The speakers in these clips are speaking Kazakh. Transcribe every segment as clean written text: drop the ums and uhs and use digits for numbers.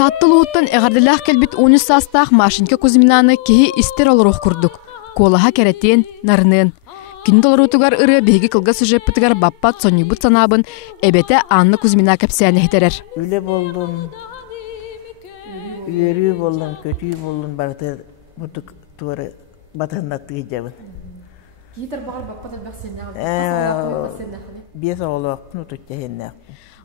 Таттыл уттан эғардылах келбит 13 састақ Машинка Кузьминаны кеһи истер олорух курдук. Колаха керетен, нарынын. Күн доларутугар ыры беги кылга сюжетпытыгар баппат сонюбут санабын эбете Анна Кузьмина кепсияны хетерер. Үле болдун, үйөрүү болдун, көтүү болдун, бартыр бутук туары батаннатты жабын. Китер багар баппат албаксенна. Бес олоқ нутутча хеннақ.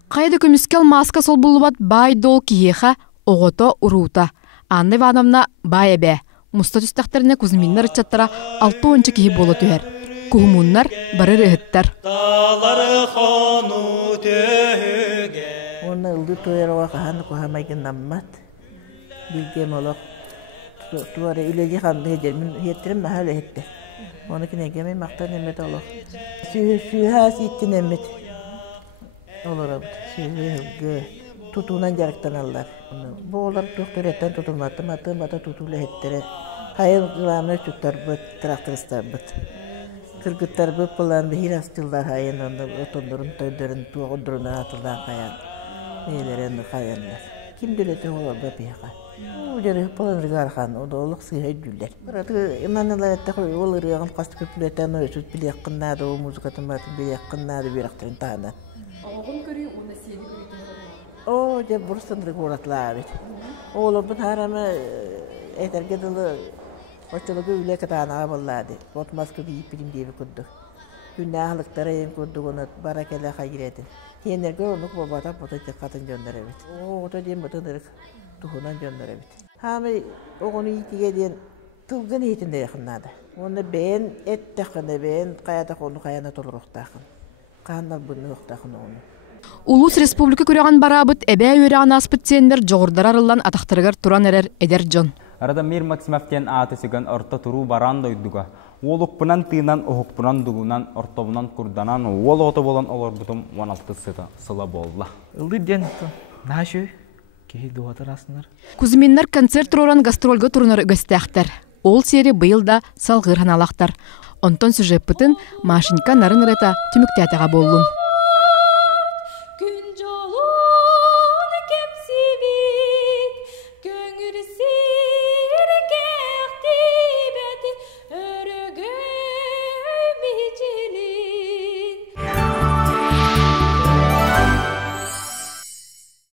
Кайда көміскел маска сол булубат бай дол киеха огото урута. Анна Ивановна бай эбе. Муста түстәхтеріне Кузьминнар чаттара 6-10 киһи болу түһәр. Кухмуннар барыр ыһыттар. Онна ылды тойрова каһаны кухамайгын наммат. Билгем олоқ туары үлеji ханды хеджер. Мен хеттерим мәхәлі хетті. Оны кинегеме мақтан емет олоқ. Сүйha ситтин емет. Олар сүйhülgü tutunan jarıktan allar. Bu olar doktoretten tutulmadı. Mata tutulu hettere. Hayır gılamına tutar bıt, traktöristler bıt. Kırgıtlar bıt bulan bir hirastıllar hayın onda otondurun töydürün tuğudurun atıldan kayan. Neylerin kayanlar. Kim dületi olar da piyaka. O jarı bulan rıgarkan, o da oluk sıyha güller. Buratı imanlılar ette olur yağın kastı köpületten o süt bile yakınladı, o muzikatın batın bile yakınladı bir aktörün tahanan. Oğun görüyor, ona seni görüyor. O da burasındır kuratlar. Oğlum bu harama eterge dolu hoşçalığı üle katana avalladı. Otmaskı bir ipim diye bir kudduk. Günahlıklara en kudduk onu barakele hayretti. Yenler görünük babata potacı katın gönderebilir. O da diyeyim batınırık tuhunan gönderebilir. Hami oğunu itiye diyen tılgın eğitinde yakınladı. Onu ben et takını ben kayada konu kayana toluruk takın. Kanlar bunu yok takın onu. Улус республика көрөгөн барабыт эбе өрөгөн аспыттендер жогордар арылан атактарыгар туран эрер эдер жон. Арада Мир Максимовтен аты сыган орто туру баран дойдуга. Олукпунан тыынан охукпунан дугунан ортобунан курданан ол ото болан олор бутум 16 сыла болла. Ылден нашы ки дуатар аснар. Кузьминнар концерт туран гастрольга турнар өстәхтер. Ол сери быйылда салгыр ханалактар. Онтон сюжет бытын Машинка нарын ырата түмүктәтәгә боллун.